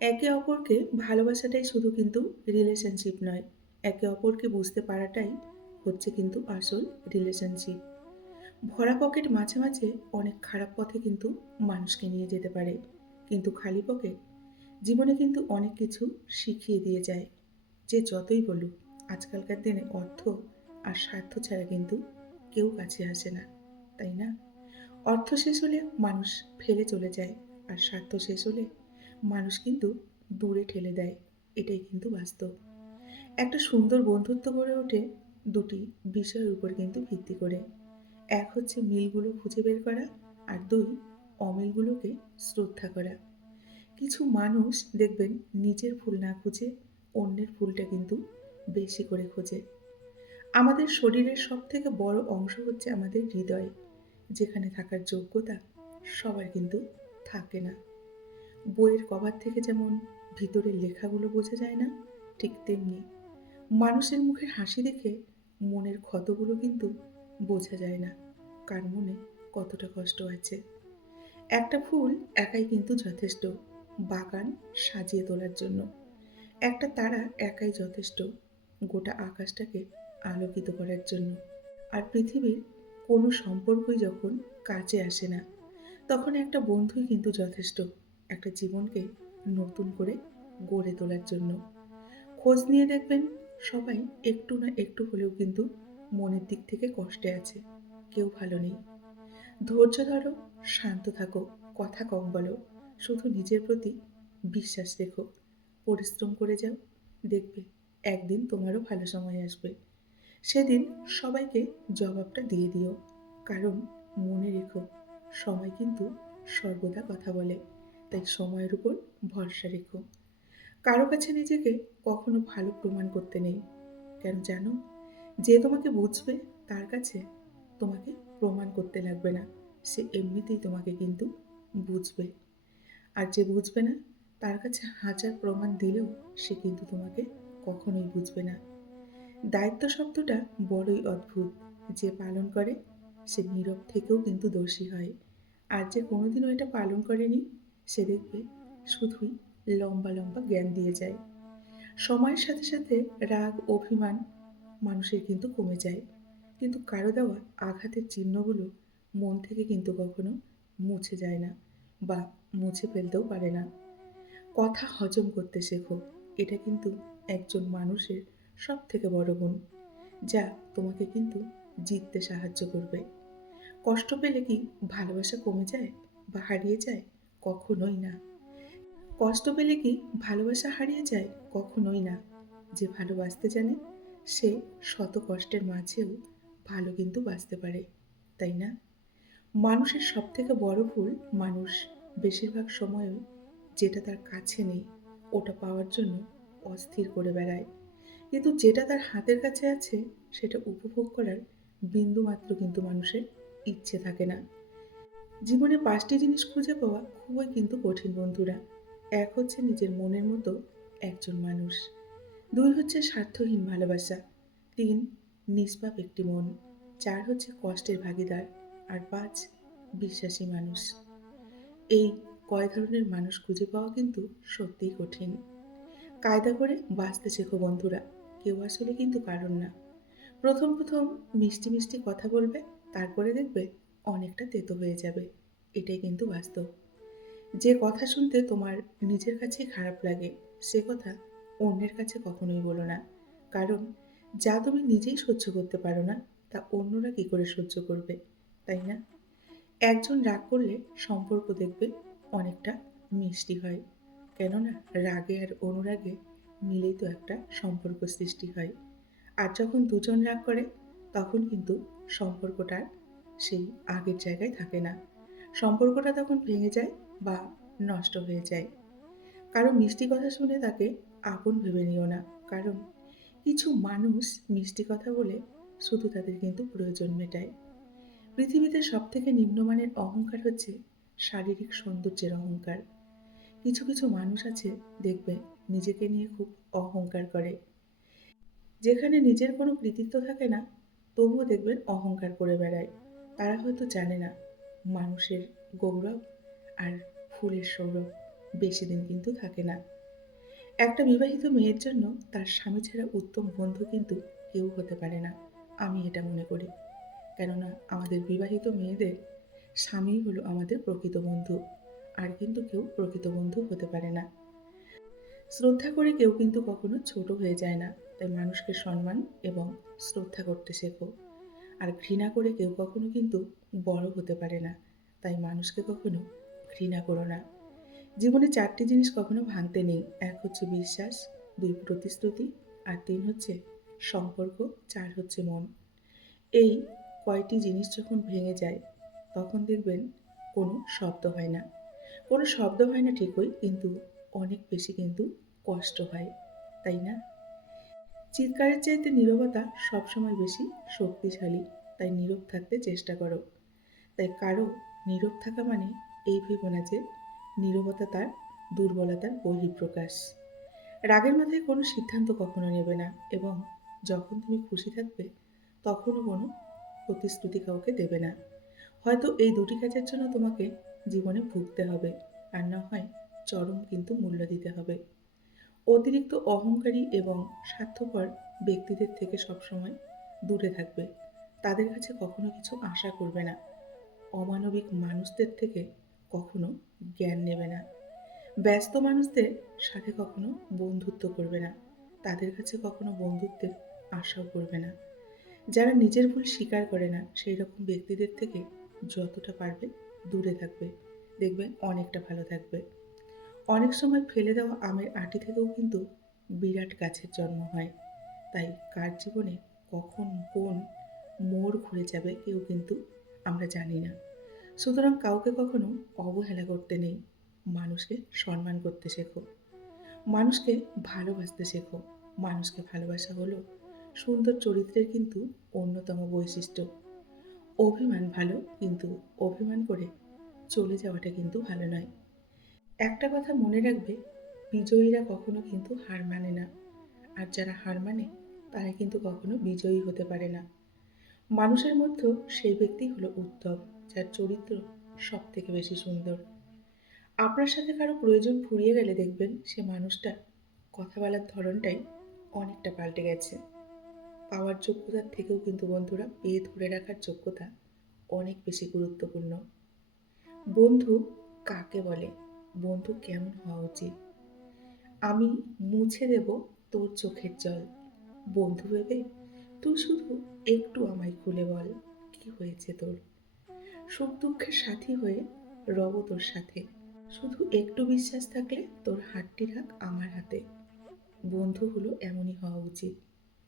একে অপরকে ভালোবাসাটাই শুধু কিন্তু রিলেশনশিপ নয়। একে অপরকে বুঝতে পারাটাই হচ্ছে কিন্তু আসল রিলেশনশিপ। ভরা পকেট মাঝে, মাঝে অনেক খারাপ পথে কিন্তু মানুষকে নিয়ে যেতে পারে। কিন্তু খালি পকেট জীবনে কিন্তু অনেক কিছু শিখিয়ে দিয়ে যায়। যে যতই বলুক, আজকালকার দিনে অর্থ আর স্বার্থ ছাড়া কিন্তু কেউ কাছে আসে না। তাই না? অর্থ শেষ হলে মানুষ ফেলে চলে যায়, আর স্বার্থ শেষ হলে মানুষ কিন্তু দূরে ঠেলে দেয়। এটাই কিন্তু বাস্তব। একটা সুন্দর বন্ধুত্ব গড়ে ওঠে দুটি বিষয়ের উপর কিন্তু ভিত্তি করে। এক হচ্ছে মিলগুলো খুঁজে বের করা, আর দুই অমিলগুলোকে শ্রদ্ধা করা। কিছু মানুষ দেখবেন নিজের ভুল না খুঁজে অন্যের ভুলটা কিন্তু বেশি করে খোঁজে। আমাদের শরীরের সবথেকে বড় অংশ হচ্ছে আমাদের হৃদয়, যেখানে থাকার যোগ্যতা সবার কিন্তু থাকে না। বইয়ের কভার থেকে যেমন ভিতরের লেখাগুলো বোঝা যায় না, ঠিক তেমনি মানুষের মুখের হাসি দেখে মনের ক্ষতগুলো কিন্তু বোঝা যায় না, কার মনে কতটা কষ্ট আছে। একটা ফুল একাই কিন্তু যথেষ্ট বাগান সাজিয়ে তোলার জন্য। একটা তারা একাই যথেষ্ট গোটা আকাশটাকে আলোকিত করার জন্য। আর পৃথিবীর কোনো সম্পর্কই যখন কাছে আসে না, তখন একটা বন্ধুই কিন্তু যথেষ্ট একটা জীবনকে নতুন করে গড়ে তোলার জন্য। খোঁজ নিয়ে দেখবেন সবাই একটু না একটু হলেও কিন্তু মনের দিক থেকে কষ্টে আছে। কেউ ভালো নেই। ধৈর্য ধরো, শান্ত থাকো, কথা কম বলো, শুধু নিজের প্রতি বিশ্বাস রেখো, পরিশ্রম করে যাও, দেখবে একদিন তোমারও ভালো সময় আসবে। সেদিন সবাইকে জবাবটা দিয়ে দিও, কারণ মনে রেখো সময় কিন্তু সর্বদা কথা বলে। তাই সময়ের উপর ভরসা রেখো। কারো কাছে নিজেকে কখনো ভালো প্রমাণ করতে নেই। কেন জানো? যে তোমাকে বুঝবে তার কাছে তোমাকে প্রমাণ করতে লাগবে না। সে এমনিতেই তোমাকে কিন্তু বুঝবে। আর যে বুঝবে না তার কাছে হাজার প্রমাণ দিলেও সে কিন্তু তোমাকে কখনোই বুঝবে না। দায়িত্ব শব্দটা বড়ই অদ্ভুত। যে পালন করে সে নীরব থেকেও কিন্তু দোষী হয়। আর যে কোনোদিনও এটা পালন করেনি সে দেখবে শুধুই লম্বা লম্বা জ্ঞান দিয়ে যায়। সময়ের সাথে সাথে রাগ, অভিমান মানুষের কিন্তু কমে যায়। কিন্তু কারো দেওয়া আঘাতের চিহ্নগুলো মন থেকে কিন্তু কখনো মুছে যায় না, বা মুছে ফেলতেও পারে না। কথা হজম করতে শেখো। এটা কিন্তু একজন মানুষের সবথেকে বড় গুণ, যা তোমাকে কিন্তু জিততে সাহায্য করবে। কষ্ট পেলে কি ভালোবাসা কমে যায় বা হারিয়ে যায়? কখনোই না। কষ্ট পেলে কি ভালোবাসা হারিয়ে যায়? কখনোই না। যে ভালোবাসতে জানে সে শত কষ্টের মাঝেও ভালো কিন্তু বাঁচতে পারে। তাই না? মানুষের সবথেকে বড় ভুল, মানুষ বেশিরভাগ সময়েও যেটা তার কাছে নেই ওটা পাওয়ার জন্য অস্থির করে বেড়ায়। কিন্তু যেটা তার হাতের কাছে আছে সেটা উপভোগ করার বিন্দুমাত্র কিন্তু মানুষের ইচ্ছে থাকে না। জীবনে ৫টি জিনিস খুঁজে পাওয়া খুবই কিন্তু কঠিন বন্ধুরা। ১ হচ্ছে নিজের মনের মতো একজন মানুষ। ২ হচ্ছে স্বার্থহীন ভালোবাসা। ৩ নিষ্পাপ একটি মন। ৪ হচ্ছে কষ্টের ভাগীদার। আর ৫ বিশ্বাসী মানুষ। এই কয় ধরনের মানুষ খুঁজে পাওয়া কিন্তু সত্যিই কঠিন। কায়দা করে বাঁচতে শেখো বন্ধুরা। কেউ আসলে কিন্তু কারণ না। প্রথম মিষ্টি, মিষ্টি কথা বলবে, তারপরে দেখবে অনেকটা তেতো হয়ে যাবে। এটাই কিন্তু বাস্তব। যে কথা শুনতে তোমার নিজের কাছেই খারাপ লাগে, সে কথা অন্যের কাছে কখনোই বলো না। কারণ যা তুমি নিজেই সহ্য করতে পারো না, তা অন্যরা কি করে সহ্য করবে? তাই না? একজন রাগ করলে সম্পর্ক দেখবে অনেকটা মিষ্টি হয়। কেননা রাগে আর অনুরাগে মিলেই তো একটা সম্পর্ক সৃষ্টি হয়। আর যখন দুজন রাগ করে তখন কিন্তু সম্পর্কটা সেই আগের জায়গায় থাকে না। সম্পর্কটা তখন ভেঙে যায় বা নষ্ট হয়ে যায়। কারো মিষ্টি কথা শুনে তাকে আপন ভেবে নিও না। কারণ কিছু মানুষ মিষ্টি কথা বলে শুধু তাদের কিন্তু প্রয়োজন মেটায়। পৃথিবীতে সবথেকে নিম্নমানের অহংকার হচ্ছে শারীরিক সৌন্দর্যের অহংকার। কিছু কিছু মানুষ আছে দেখবে নিজেকে নিয়ে খুব অহংকার করে। যেখানে নিজের কোনো কৃতিত্ব থাকে না, তবুও দেখবেন অহংকার করে বেড়ায়। তারা হয়তো জানে না মানুষের গৌরব আর ফুলের সৌরভ বেশি দিন কিন্তু থাকে না। একটা বিবাহিত মেয়ের জন্য তার স্বামী ছাড়া উত্তম বন্ধু কিন্তু কেউ হতে পারে না। আমি এটা মনে করি। কেননা আমাদের বিবাহিত মেয়েদের স্বামীই হলো আমাদের প্রকৃত বন্ধু। আর কিন্তু কেউ প্রকৃত বন্ধু হতে পারে না। শ্রদ্ধা করে কেউ কিন্তু কখনো ছোট হয়ে যায় না। তাই মানুষকে সম্মান এবং শ্রদ্ধা করতে শেখো। আর ঘৃণা করে কেউ কখনো কিন্তু বড় হতে পারে না। তাই মানুষকে কখনো ঘৃণা করো না। জীবনে ৪ টি জিনিস কখনো ভাঙতে নেই। ১ হচ্ছে বিশ্বাস, ২ প্রতিশ্রুতি, আর ৩ হচ্ছে সম্পর্ক, ৪ হচ্ছে মন। এই কয়টি জিনিস যখন ভেঙে যায়, তখন দেখবেন কোনো শব্দ হয় না। কোনো শব্দ হয় না ঠিকই, কিন্তু অনেক বেশি কিন্তু কষ্ট হয়। তাই না? চিৎকারের চাইতে নীরবতা সবসময় বেশি শক্তিশালী। তাই নীরব থাকতে চেষ্টা করো। তাই কারো নীরব থাকা মানে এই ভেবো না যে নীরবতা তার দুর্বলতার বহিঃপ্রকাশ। রাগের মাথায় কোনো সিদ্ধান্ত কখনো নেবে না, এবং যখন তুমি খুশি থাকবে তখনও কোনো প্রতিশ্রুতি কাউকে দেবে না। হয়তো এই দুটি কাজের জন্য তোমাকে জীবনে ভুগতে হবে, আর না হয় চরম কিন্তু মূল্য দিতে হবে। অতিরিক্ত অহংকারী এবং স্বার্থপর ব্যক্তিদের থেকে সবসময় দূরে থাকবে। তাদের কাছে কখনো কিছু আশা করবে না। অমানবিক মানুষদের থেকে কখনো জ্ঞান নেবে না। ব্যস্ত মানুষদের সাথে কখনো বন্ধুত্ব করবে না। তাদের কাছে কখনো বন্ধুত্বের আশাও করবে না। যারা নিজের ভুল স্বীকার করে না, সেই রকম ব্যক্তিদের থেকে যতটা পারবে দূরে থাকবে। দেখবে অনেকটা ভালো থাকবে। অনেক সময় ফেলে দেওয়া আমের আঁটি থেকেও কিন্তু বিরাট গাছের জন্ম হয়। তাই কার জীবনে কখন কোন মোড় ঘুরে যাবে কেউ কিন্তু আমরা জানি না। সুতরাং কাউকে কখনো অবহেলা করতে নেই। মানুষকে সম্মান করতে শেখো। মানুষকে ভালোবাসতে শেখো। মানুষকে ভালোবাসা হলো সুন্দর চরিত্রের কিন্তু অন্যতম বৈশিষ্ট্য। অভিমান ভালো, কিন্তু অভিমান করে চলে যাওয়াটা কিন্তু ভালো নয়। একটা কথা মনে রাখবে, বিজয়ীরা কখনো কিন্তু হার মানে না। আর যারা হার মানে, তারা কিন্তু কখনো বিজয়ী হতে পারে না। মানুষের মধ্যেও সেই ব্যক্তি হলো উত্তম, যার চরিত্র সব থেকে বেশি সুন্দর। আপনার সাথে কারো প্রয়োজন ফুরিয়ে গেলে দেখবেন সে মানুষটা কথা বলার ধরনটাই অনেকটা পাল্টে গেছে। পাওয়ার যোগ্যতার থেকেও কিন্তু বন্ধুরা পেয়ে ধরে রাখার যোগ্যতা অনেক বেশি গুরুত্বপূর্ণ। বন্ধু কাকে বলে? বন্ধু কেমন হওয়া উচিত? আমি মুছে দেব তোর চোখের জল। বন্ধু ভেবে তুই শুধু একটু আমায় খুলে বল, কি হয়েছে তোর? সুখ দুঃখের সাথী হয়ে রব তোর সাথে। শুধু একটু বিশ্বাস থাকলে তোর হাতটি রাখ আমার হাতে। বন্ধু হলো এমনই হওয়া উচিত,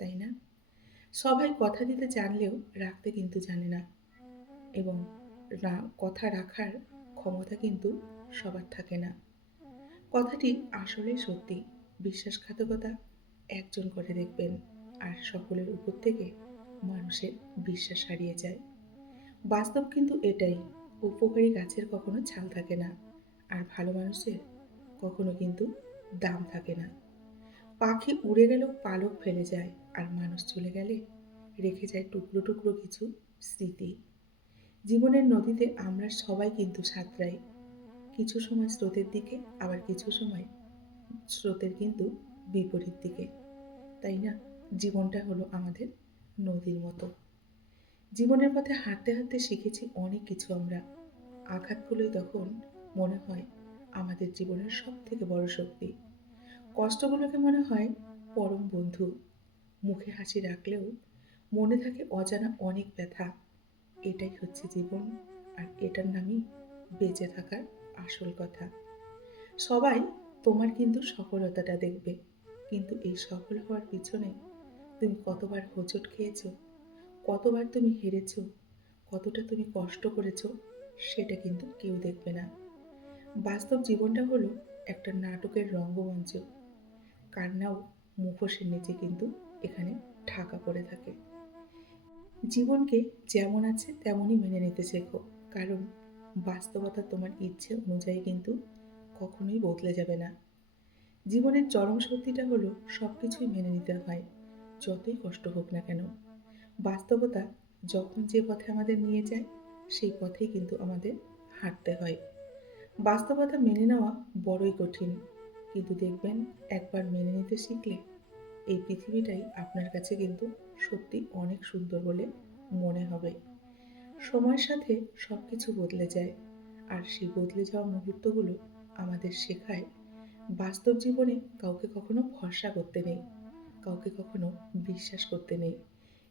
তাই না? সবাই কথা দিতে জানলেও রাখতে কিন্তু জানে না, এবং কথা রাখার ক্ষমতা কিন্তু সবার থাকে না। কথাটি আসলেই সত্যি। বিশ্বাসঘাতকতা একজন করে দেখবেন, আর সকলের উপর থেকে মানুষের বিশ্বাস হারিয়ে যায়। বাস্তব কিন্তু এটাই। উপকারী গাছের কখনো ছাল থাকে না, আর ভালো মানুষের কখনো কিন্তু দাম থাকে না। পাখি উড়ে গেলেও পালক ফেলে যায়, আর মানুষ চলে গেলে রেখে যায় টুকরো টুকরো কিছু স্মৃতি। জীবনের নদীতে আমরা সবাই কিন্তু সাঁতরাই, কিছু সময় স্রোতের দিকে, আবার কিছু সময় স্রোতের কিন্তু বিপরীত দিকে। তাই না? জীবনটা হলো আমাদের নদীর মতো। জীবনের পথে হাঁটতে হাঁটতে শিখেছি অনেক কিছু আমরা। আঘাতগুলোই তখন মনে হয় আমাদের জীবনের সব থেকে বড় শক্তি। কষ্টগুলোকে মনে হয় পরম বন্ধু। মুখে হাসি রাখলেও মনে থাকে অজানা অনেক ব্যথা। এটাই হচ্ছে জীবন, আর এটার নামই বেঁচে থাকার আসল কথা। সবাই তোমার কিন্তু সফলতাটা দেখবে, কিন্তু এই সফল হওয়ার পিছনে তুমি কতবার হোঁচট খেয়েছো, কতবার তুমি হেরেছো, কতটা তুমি কষ্ট করেছো, সেটা কিন্তু কেউ দেখবে না। বাস্তব জীবনটা হলো একটা নাটকের রঙ্গমঞ্চ। কান্নাও মুখোশের নিচে কিন্তু এখানে ঢাকা পড়ে থাকে। জীবনকে যেমন আছে তেমনই মেনে নিতে শেখো, কারণ বাস্তবতা তোমার ইচ্ছে অনুযায়ী কিন্তু কখনোই বদলে যাবে না। জীবনের চরম সত্যিটা হলো সব কিছুই মেনে নিতে হয়, যতই কষ্ট হোক না কেন। বাস্তবতা যখন যে পথে আমাদের নিয়ে যায়, সেই পথেই কিন্তু আমাদের হাঁটতে হয়। বাস্তবতা মেনে নেওয়া বড়ই কঠিন, কিন্তু দেখবেন একবার মেনে নিতে শিখলে এই পৃথিবীটাই আপনার কাছে কিন্তু সত্যি অনেক সুন্দর বলে মনে হবে। সময়ের সাথে সব কিছু বদলে যায়, আর সেই বদলে যাওয়া মুহূর্তগুলো আমাদের শেখায় বাস্তব জীবনে কাউকে কখনো ভরসা করতে নেই, কাউকে কখনো বিশ্বাস করতে নেই।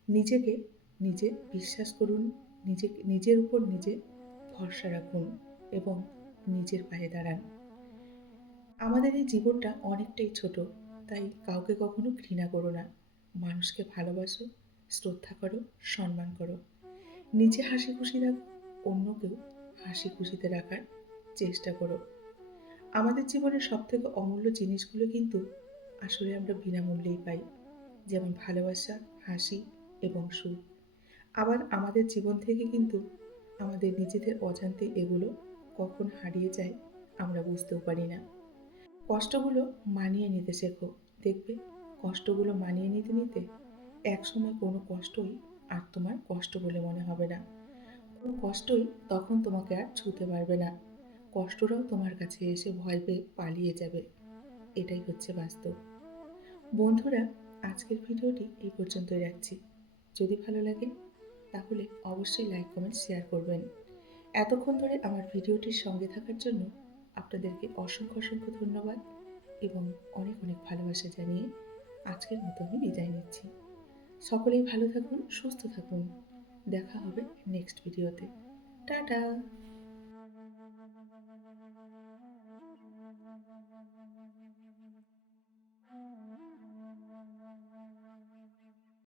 নিজেকে নিজে বিশ্বাস করুন, নিজের উপর নিজে ভরসা রাখুন এবং নিজের পায়ে দাঁড়ান। আমাদের এই জীবনটা অনেকটাই ছোট, তাই কাউকে কখনো ঘৃণা করো না। মানুষকে ভালোবাসো, শ্রদ্ধা করো, সম্মান করো। নিজে হাসি খুশি রাখো, অন্যকেও হাসি খুশিতে রাখার চেষ্টা করো। আমাদের জীবনের সবথেকে অমূল্য জিনিসগুলো কিন্তু আসলে আমরা বিনামূল্যেই পাই, যেমন ভালোবাসা, হাসি এবং সুখ। আবার আমাদের জীবন থেকে কিন্তু আমাদের নিজেদের অজান্তে এগুলো কখন হারিয়ে যায় আমরা বুঝতেও পারি না। কষ্টগুলো মানিয়ে নিতে শেখো। দেখবে কষ্টগুলো মানিয়ে নিতে নিতে একসময় কোনো কষ্টই আর তোমার কষ্ট বলে মনে হবে না। কোনো কষ্টই তখন তোমাকে আর ছুঁতে পারবে না। কষ্টটাও তোমার কাছে এসে ভয় পেয়ে পালিয়ে যাবে। এটাই হচ্ছে বাস্তব। বন্ধুরা, আজকের ভিডিওটি এই পর্যন্তই রাখছি। যদি ভালো লাগে তাহলে অবশ্যই লাইক, কমেন্ট, শেয়ার করবেন। এতক্ষণ ধরে আমার ভিডিওটির সঙ্গে থাকার জন্য আপনাদেরকে অসংখ্য অসংখ্য ধন্যবাদ এবং অনেক অনেক ভালোবাসা জানিয়ে আজকের মতো আমি বিদায় নিচ্ছি। সকলেই ভালো থাকুন, সুস্থ থাকুন। দেখা হবে নেক্সট ভিডিওতে। টাটা।